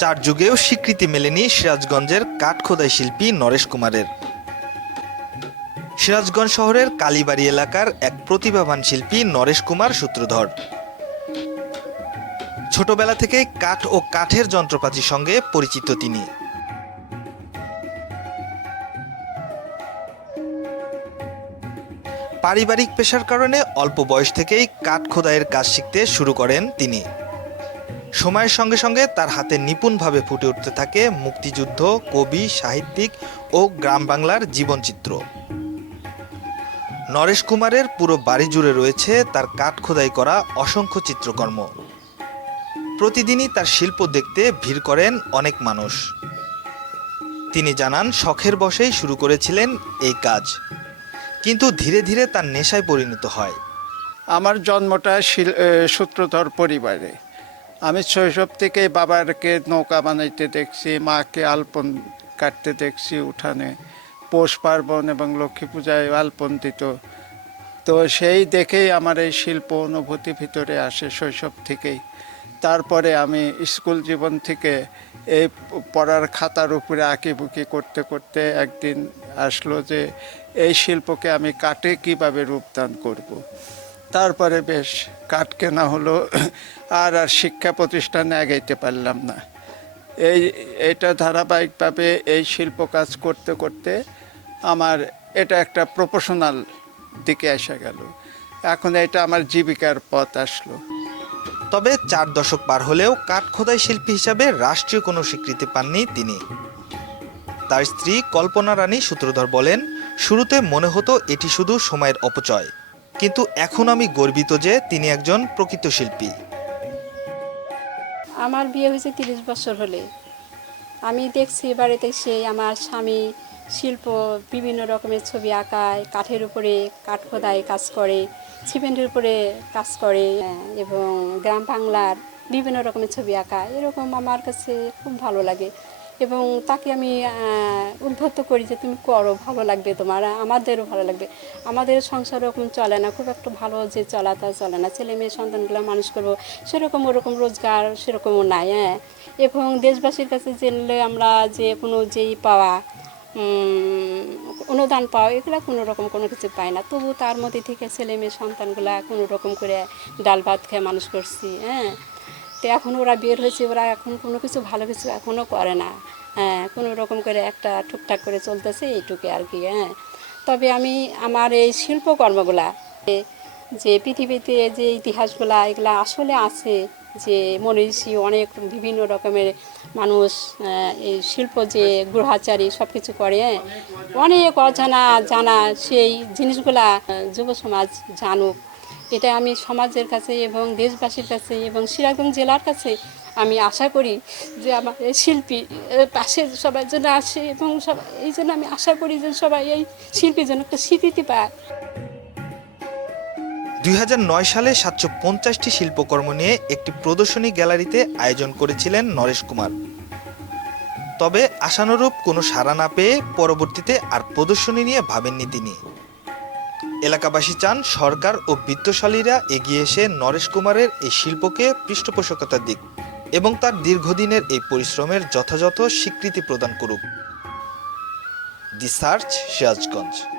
চার যুগেও স্বীকৃতি মেলেনি সিরাজগঞ্জের কাঠ খোদাই শিল্পী নরেশ কুমারের। সিরাজগঞ্জ শহরের কালীবাড়ি এলাকার এক প্রতিভাবান শিল্পী নরেশ কুমার সূত্রধর। ছোটবেলা থেকেই কাঠ ও কাঠের যন্ত্রপাতির সঙ্গে পরিচিত তিনি। পারিবারিক পেশার কারণে অল্প বয়স থেকেই কাঠ খোদাইয়ের কাজ শিখতে শুরু করেন তিনি। সময়ের সঙ্গে সঙ্গে তার হাতে নিপুণভাবে ফুটে উঠতে থাকে মুক্তিযুদ্ধ, কবি, সাহিত্যিক ও গ্রাম বাংলার জীবনচিত্র। নরেশ কুমারের পুরো বাড়ি জুড়ে রয়েছে তার কাঠ খোদাই করা অসংখ্য চিত্রকর্ম। প্রতিদিনই তার শিল্প দেখতে ভিড় করেন অনেক মানুষ। তিনি জানান, শখের বশেই শুরু করেছিলেন এই কাজ। কিন্তু ধীরে ধীরে তার নেশায় পরিণত হয়। আমার জন্মটা সূত্রধর পরিবারে। আমি শৈশব থেকে বাবাকে নৌকা বানাইতে দেখছি, মাকে আলপন কাটতে দেখছি উঠানে। পৌষ পার্বণ এবং লক্ষ্মী পূজায় আলপন দিত। তো সেই দেখেই আমার এই শিল্প অনুভূতি ভিতরে আসে শৈশব থেকেই। তারপরে আমি স্কুল জীবন থেকে এই পড়ার খাতার উপরে আঁকিবুকি করতে করতে একদিন আসলো যে, এই শিল্পকে আমি কাটে কীভাবে রূপদান করব। তারপরে বেশ কাঠ কেনা হলো, আর আর শিক্ষা প্রতিষ্ঠানে আগাইতে পারলাম না। এই, এটা ধারাবাহিকভাবে এই শিল্প কাজ করতে করতে আমার এটা একটা প্রফেশনাল দিকে এসে গেল। এখন এটা আমার জীবিকার পথ আসলো। তবে চার দশক পার হলেও কাঠ খোদাই শিল্পী হিসাবে রাষ্ট্রীয় কোনো স্বীকৃতি পাননি তিনি। তার স্ত্রী কল্পনা রানী সূত্রধর বলেন, শুরুতে মনে হতো এটি শুধু সময়ের অপচয়। কিন্তু এখন আমি গর্বিত যে তিনি একজন প্রকৃত শিল্পী। আমার বিয়ে হয়েছে তিরিশ বছর হলে। আমি দেখছি বাড়িতে সে আমার স্বামী শিল্প বিভিন্ন রকমের ছবি আঁকায়, কাঠের উপরে কাঠ খোদায় কাজ করে, সিমেন্টের উপরে কাজ করে, এবং গ্রাম বাংলার বিভিন্ন রকমের ছবি আঁকা এরকম আমার কাছে খুব ভালো লাগে। এবং তাকে আমি উদ্বুদ্ধ করি যে তুমি করো, ভালো লাগবে তোমার আমাদেরও ভালো লাগবে। আমাদের সংসার ওরকম চলে না, খুব একটা ভালো যে চলা তা চলে না। ছেলে মেয়ে সন্তানগুলো মানুষ করব, সেরকম ওরকম রোজগার সেরকমও নাই হ্যাঁ। এবং দেশবাসীর কাছে জেনলে আমরা যে কোনো যেই পাওয়া অনুদান পাওয়া, এগুলো কোনো রকম কোনো কিছু পাই না। তবু তার মধ্যে থেকে ছেলে মেয়ে সন্তানগুলা কোনো রকম করে ডাল ভাত খেয়ে মানুষ করছি হ্যাঁ। তো এখন ওরা বের হয়েছে, ওরা এখন কোনো কিছু, ভালো কিছু এখনও করে না। হ্যাঁ কোনো রকম করে একটা টুকটাক করে চলতেছে এইটুকু আর কি হ্যাঁ। তবে আমি আমার এই শিল্পকর্মগুলা যে পৃথিবীতে যে ইতিহাসগুলা এগুলা আসলে আছে যে মনীষী অনেক বিভিন্ন রকমের মানুষ এই শিল্প যে গ্রহাচারী সব কিছু করে হ্যাঁ, অনেক অজানা জানা সেই জিনিসগুলা যুব সমাজ জানুক। এটা আমি সমাজের কাছে এবং দেশবাসীর কাছে এবং সিরাজগঞ্জ জেলার কাছে আমি আশা করি যে আমার এই শিল্পী পাশে সবাই যেন আসে এবং সবাই এই জন্য আমি আশা করি যে সবাই এই শিল্পীর জন্য একটা স্বীকৃতি পায়। দুই হাজার নয় সালে সাতশো পঞ্চাশটি শিল্পকর্ম নিয়ে একটি প্রদর্শনী গ্যালারিতে আয়োজন করেছিলেন নরেশ কুমার। তবে আশানুরূপ কোনো সাড়া না পেয়ে পরবর্তীতে আর প্রদর্শনী নিয়ে ভাবেননি তিনি। এলাকাবাসী চান সরকার ও বিত্তশালীরা এগিয়ে এসে নরেশ কুমারের এই শিল্পকে পৃষ্ঠপোষকতা দিক এবং তার দীর্ঘদিনের এই পরিশ্রমের যথাযথ স্বীকৃতি প্রদান করুক। The search Sirajganj.